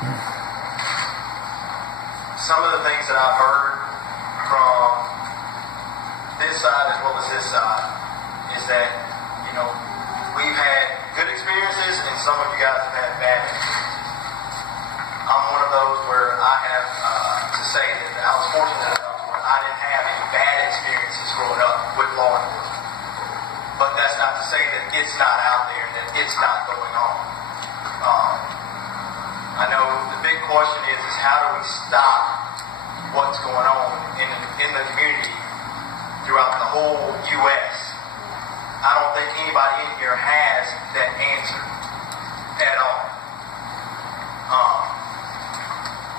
Some of the things that I've heard from this side as well as this side is that, we've had good experiences and some of you guys have had bad experiences. I'm one of those where I have to say that I was fortunate enough where I didn't have any bad experiences growing up with law enforcement. But that's not to say that it's not out there, that it's not going on. I know the big question is how do we stop what's going on in the community throughout the whole U.S. I don't think anybody in here has that answer at all.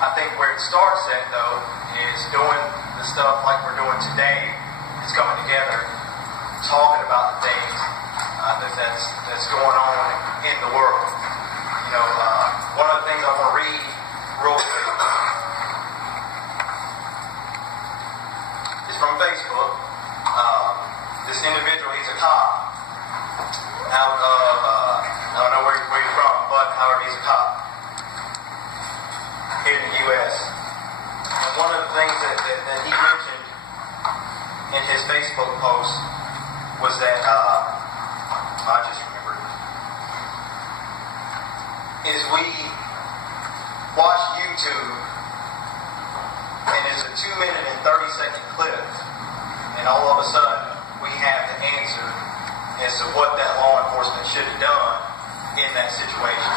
I think where it starts at, though, is doing the stuff like we're doing today, is coming together, talking about the things that's going on in the world. One of the things I want to read real quick is from Facebook. This individual, he's a cop out of, I don't know where you're from, but however, he's a cop here in the U.S. And one of the things that he mentioned in his Facebook post was that, I just remembered, is we watch YouTube and it's a 2-minute and 30-second clip, and all of a sudden we have the answer as to what that law enforcement should have done in that situation.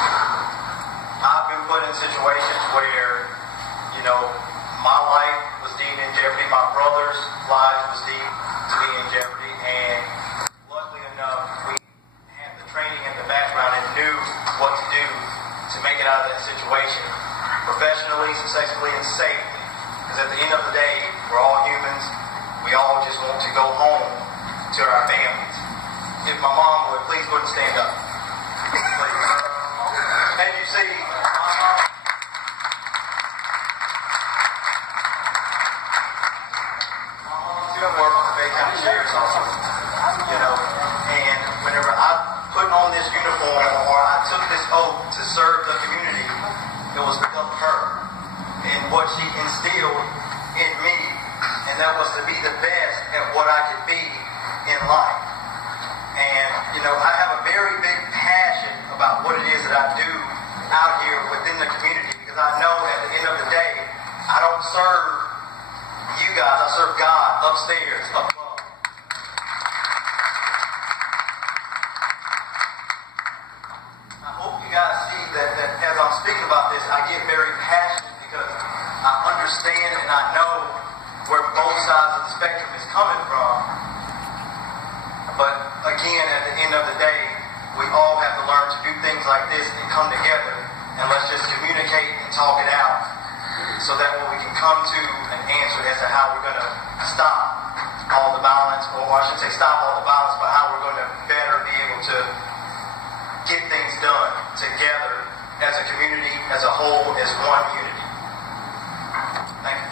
I've been put in situations where, my life was deemed in jeopardy, my brother's life was deemed to be in jeopardy, and luckily enough, we had the training and the background and knew what to do to make it out of that situation professionally, successfully, and safely. Because at the end of the day, we're all humans. We all just want to go home to our families. If my mom would please go and stand up. Please. As you see, and whenever I put on this uniform or I took this oath to serve the community, it was because of her and what she instilled in me, and that was to be the best at what I could be in life. And I have a very big passion about what it is that I do out here within the community, because I know at the end of the day, I don't serve you guys, I serve God upstairs, up above. I hope you guys see that as I'm speaking about this, I get very passionate because I understand and I know where both sides of the spectrum is coming from. But again, at the end of the day, we all have to learn to do things like this and come together, and let's just communicate and talk it out so that way we can come to an answer as to how we're going to stop all the violence, or I should say stop all the violence, but how we're going to better be able to get things done together as a community, as a whole, as one unity. Thank you.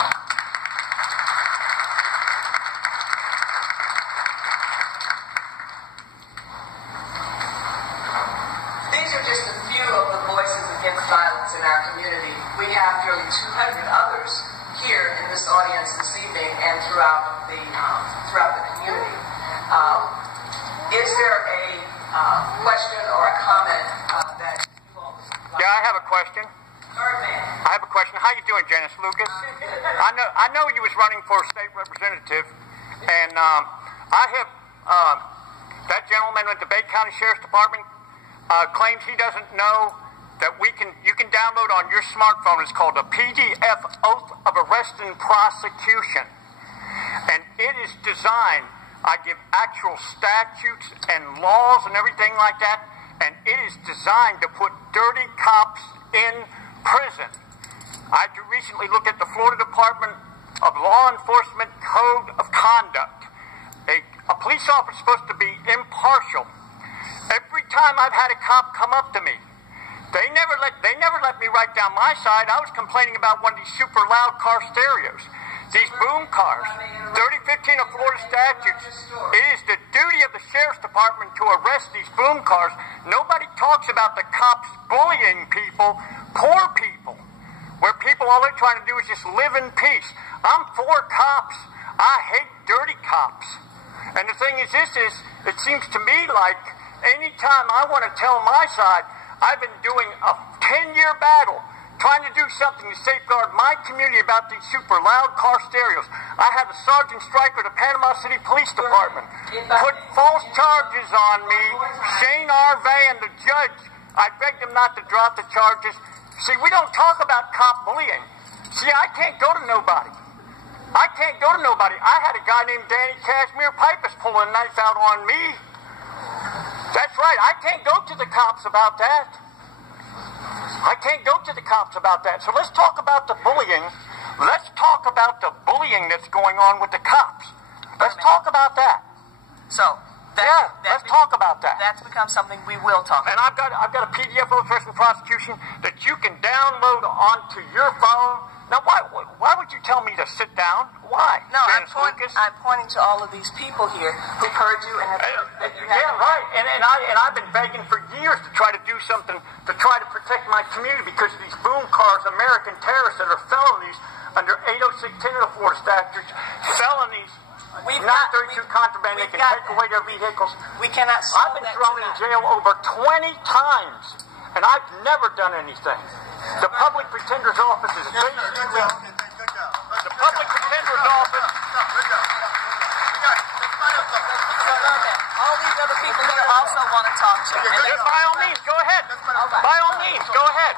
These are just a few of the voices against violence in our community. We have nearly 200 others here in this audience this evening and throughout the community. Is there a question or a comment that you all would like? Yeah, I have a question. Birdman. I have a question. How you doing, Janice Lucas? I know you was running for state representative, and I have that gentleman at the Bay County Sheriff's Department claims he doesn't know that you can download on your smartphone. It's called a PDF Oath of Arrest and Prosecution, and it is designed. I give actual statutes and laws and everything like that, and it is designed to put dirty cops in prison. I recently looked at the Florida Department of Law Enforcement Code of Conduct. A police officer is supposed to be impartial. Every time I've had a cop come up to me, they never let me write down my side. I was complaining about one of these super loud car stereos. These boom cars, 3015 of Florida statutes, it is the duty of the Sheriff's Department to arrest these boom cars. Nobody talks about the cops bullying people, poor people. where people, all they're trying to do is just live in peace. I'm for cops. I hate dirty cops. And the thing is, it seems to me like anytime I want to tell my side, I've been doing a 10-year battle trying to do something to safeguard my community about these super loud car stereos. I had a sergeant striker at the Panama City Police Department put false charges on me. Shane R. Van, the judge, I begged him not to drop the charges. See, we don't talk about cop bullying. See, I can't go to nobody. I can't go to nobody. I had a guy named Danny Cashmere Pipus pull a knife out on me. That's right. I can't go to the cops about that. I can't go to the cops about that. So let's talk about the bullying. Let's talk about the bullying that's going on with the cops. Let's talk about that. So, let's talk about that. That's become something we will talk about. And I've got a PDF illustration prosecution that you can download onto your phone. Now, why would you tell me to sit down? Why? No, I'm Lucas? pointing to all of these people here who've heard you and have heard that you have. Yeah, right. And I've been begging for years to try to do something to try to protect my community because of these boom cars, American terrorists that are felonies under 80610 of the Florida statutes, felonies. Not 32 contraband, they can take away their vehicles. We cannot. I've been thrown in jail over 20 times, and I've never done anything. The public pretender's office is basically the public pretender's office. All these other people here also want to talk to you. By all means, go ahead. By all means, go ahead.